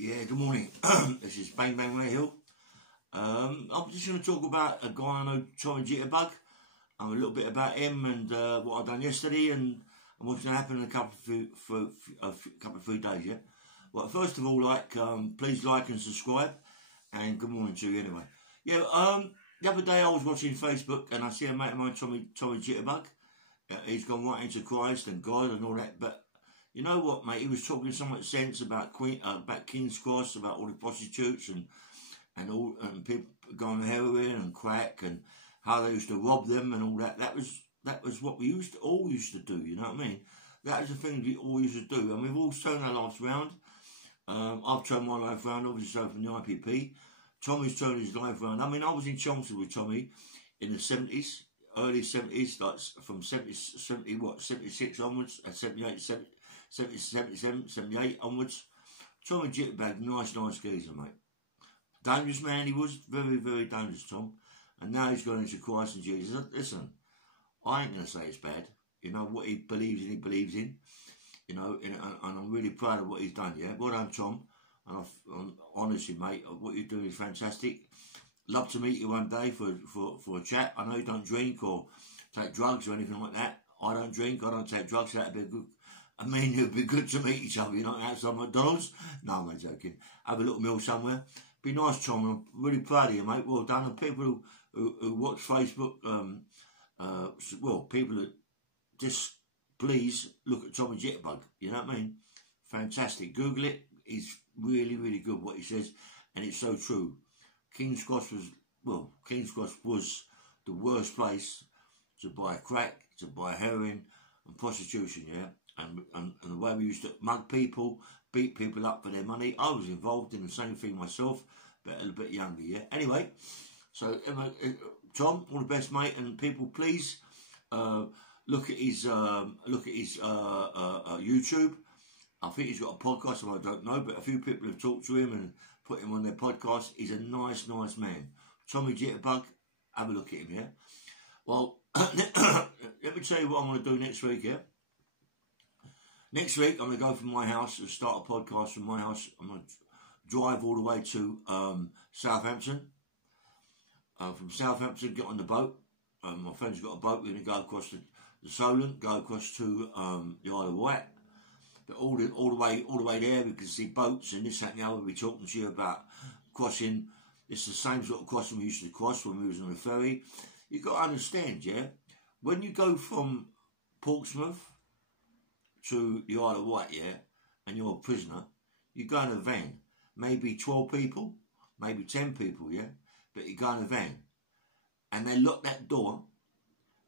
Yeah, good morning. This is Bang Bang Ray Hill. I'm just going to talk about a guy I know, Tommy Jitterbug. A little bit about him and what I've done yesterday and what's going to happen in a couple of few days. Yeah. Well, first of all, please like and subscribe, and good morning to you anyway. Yeah. The other day I was watching Facebook and I see a mate of mine, Tommy Jitterbug. He's gone right into Christ and God and all that, but you know what, mate? He was talking so much sense about King's Cross, about all the prostitutes and people going heroin and crack and how they used to rob them and all that. That was what we all used to do. You know what I mean? That was the thing we all used to do, and we've all turned our lives round. I've turned my life round, obviously, so from the IPP. Tommy's turned his life round. I mean, I was in Chelmsford with Tommy in the 70s, early 70s, like from 76 onwards, 78, 77, 78 onwards. Tommy Jitterbug, nice geezer, mate. Dangerous man he was, very, very dangerous, Tom. And now he's gone into Christ and Jesus. Listen, I ain't going to say it's bad. You know, what he believes in. You know, and I'm really proud of what he's done, yeah? Well done, Tom. And honestly, mate, what you're doing is fantastic. Love to meet you one day for a chat. I know you don't drink or take drugs or anything like that. I don't drink, I don't take drugs, so that'd be good. I mean, it would be good to meet each other, you know, outside McDonald's. No, I'm not joking. Have a little meal somewhere. Be nice, Tom. I'm really proud of you, mate. Well done. And people who watch Facebook, well, people that just please look at Tommy Jitterbug. You know what I mean? Fantastic. Google it. He's really, really good what he says, and it's so true. King's Cross was the worst place to buy crack, to buy heroin and prostitution, yeah? And the way we used to mug people, beat people up for their money. I was involved in the same thing myself, but a little bit younger, yeah? Anyway, so Tom, all the best, mate, and people, please look at his YouTube. I think he's got a podcast, I don't know, but a few people have talked to him and put him on their podcast. He's a nice man. Tommy Jitterbug, have a look at him, yeah? Well, let me tell you what I'm going to do next week, yeah? Next week, I'm going to go from my house and start a podcast from my house. I'm going to drive all the way to Southampton. From Southampton, get on the boat. My friend's got a boat. We're going to go across the Solent, go across to the Isle of Wight. But all the way there, we can see boats and this, that, and the other. We'll be talking to you about crossing. It's the same sort of crossing we used to cross when we was on the ferry. You've got to understand, yeah? When you go from Portsmouth to the Isle of Wight, yeah, and you're a prisoner, you go in a van. Maybe 12 people, maybe 10 people, yeah? But you go in a van. And they lock that door,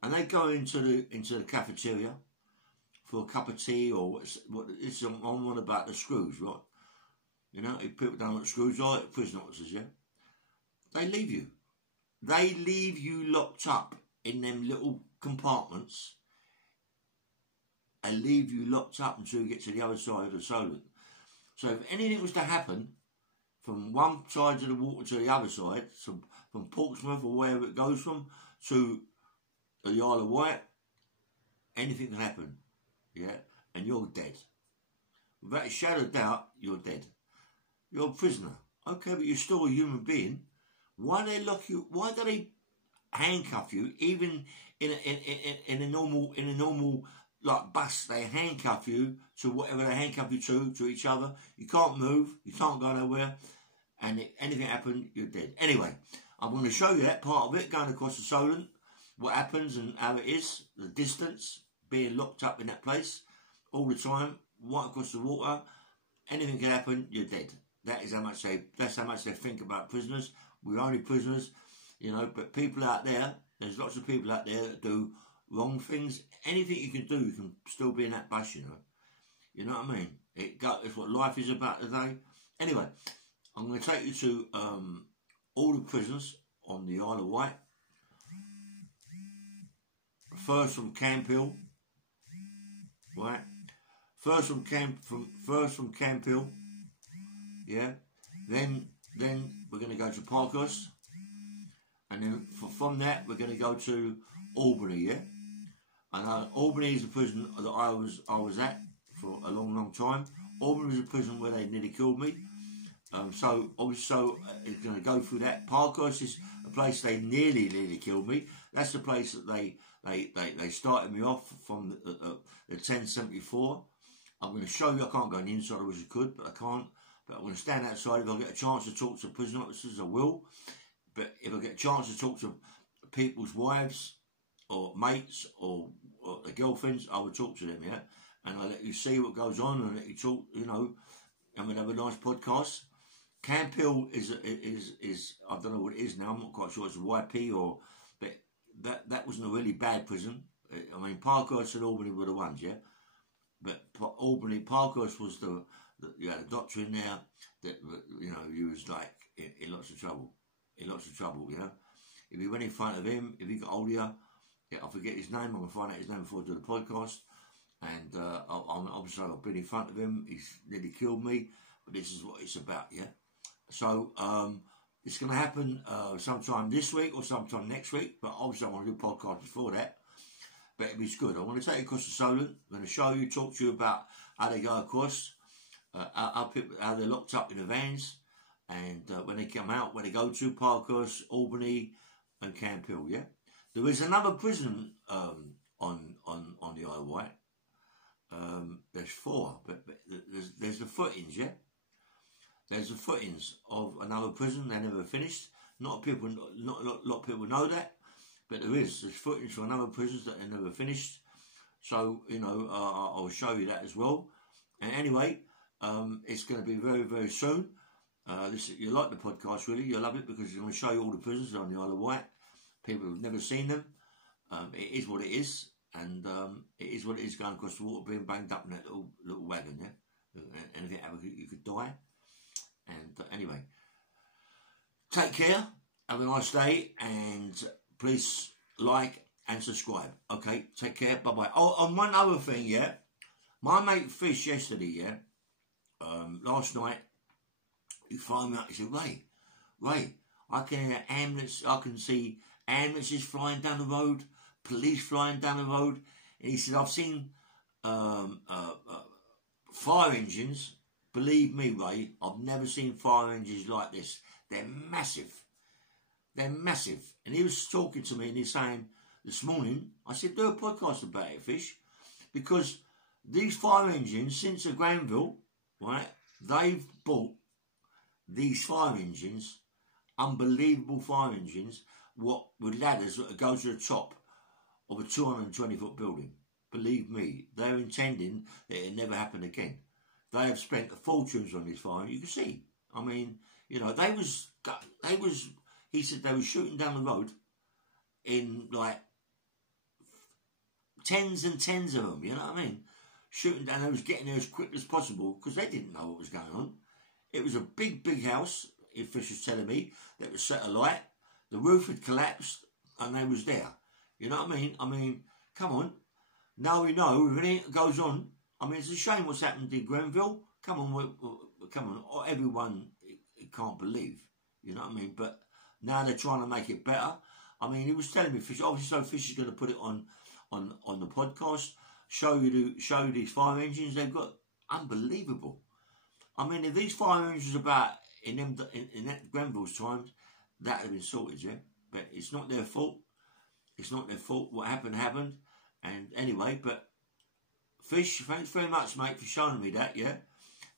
and they go into the cafeteria for a cup of tea or what it's on one about the screws, right? You know, if people don't know what screws are, prison officers, yeah? They leave you. They leave you locked up in them little compartments and leave you locked up until you get to the other side of the Solent. So if anything was to happen from one side of the water to the other side, so from Portsmouth or wherever it goes from to the Isle of Wight, anything can happen, yeah? And you're dead. Without a shadow of doubt, you're dead. You're a prisoner. Okay, but you're still a human being. Why do they lock you? Why do they handcuff you? Even in a normal like bus, they handcuff you to whatever they handcuff you to each other. You can't move. You can't go nowhere. And if anything happened, you're dead. Anyway, I'm going to show you that part of it, going across the Solent, what happens and how it is, the distance, being locked up in that place all the time, right across the water. Anything can happen, you're dead. That's how much they think about prisoners. We're only prisoners, you know, but people out there, there's lots of people out there that do wrong things. Anything you can do, you can still be in that bus, you know. You know what I mean? It's what life is about today. Anyway, I'm going to take you to all the prisons on the Isle of Wight. First from Camp Hill, right? First from Camp Hill, yeah. Then we're going to go to Parkhurst, and then from that we're going to go to Albany, yeah. And Albany is a prison that I was at for a long time. Albany was a prison where they nearly killed me. So obviously, it's going to go through that. Parkhurst is a place they nearly killed me. That's the place that they started me off from the 1074. I'm going to show you. I can't go on the inside. I wish I could, but I can't. But I'm going to stand outside. If I get a chance to talk to prison officers, I will. But if I get a chance to talk to people's wives or mates or their girlfriends, I will talk to them. Yeah, and I let you see what goes on and let you talk. You know, and we'll have a nice podcast. Camp Hill is I don't know what it is now. I'm not quite sure. It's a YP or, but that wasn't a really bad prison. I mean, Parkhurst and Albany were the ones, yeah. But Parkhurst was you had a doctor in there that, you know, he was like in lots of trouble, you know. If you went in front of him, if he got hold of you, yeah, I forget his name. I'm gonna find out his name before I do the podcast. And obviously I've been in front of him. He's nearly killed me, but this is what it's about, yeah. So it's going to happen sometime this week or sometime next week, but obviously I want to do a podcast before that. But it's good. I want to take you across to Solent. I'm going to show you, talk to you about how they go across, how they're locked up in the vans, and when they come out, where they go to Parkhurst, Albany, and Camp Hill. Yeah, there is another prison on the Isle of Wight. There's 4, but there's the footings, yeah. There's the footings of another prison. They never finished. Not a lot of people know that, but there's footings for another prisons that they never finished. So you know, I'll show you that as well. And anyway, it's going to be very, very soon. You like the podcast, really? You'll love it because it's going to show you all the prisons on the Isle of Wight. People who've never seen them. It is what it is. And it is what it is, going across the water, being banged up in that little wagon, yeah? And if it ever, you could die. And anyway, take care, have a nice day, and please like and subscribe. Okay, take care, bye-bye. Oh, and one other thing, yeah? My mate Fish yesterday, yeah? Last night, he phoned me up, he said, Ray, I can hear ambulance, I can see ambulances flying down the road, police flying down the road, and he said, I've seen fire engines. Believe me, Ray, I've never seen fire engines like this. They're massive. They're massive. And he was talking to me and he's saying this morning, I said, do a podcast about it, Fish, because these fire engines, since the Granville, right, they've bought these fire engines, unbelievable fire engines, with ladders that go to the top of a 220-foot building. Believe me, they're intending that it never happen again. They have spent fortunes on this fire. You can see. I mean, you know, he said they were shooting down the road in like tens and tens of them, you know what I mean? Shooting down, they was getting there as quick as possible because they didn't know what was going on. It was a big house, if Fish was telling me, that was set alight. The roof had collapsed and they was there. You know what I mean? I mean, come on. Now we know if anything goes on. I mean, it's a shame what's happened in Grenville. Come on, everyone can't believe. You know what I mean? But now they're trying to make it better. I mean, he was telling me, Fish, obviously, so Fish is going to put it on the podcast, show you these fire engines they've got. Unbelievable. I mean, if these fire engines about in that Grenville's times, that would have been sorted, yeah. But it's not their fault. It's not their fault. What happened. And anyway, but Fish, thanks very much, mate, for showing me that, yeah.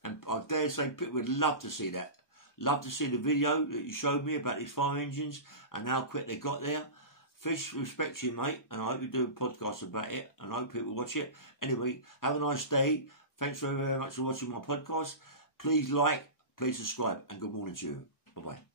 And I dare say people would love to see that. Love to see the video that you showed me about these fire engines and how quick they got there. Fish, respect to you, mate, and I hope you do a podcast about it, and I hope people watch it. Anyway, have a nice day. Thanks very, very much for watching my podcast. Please like, please subscribe, and good morning to you. Bye-bye.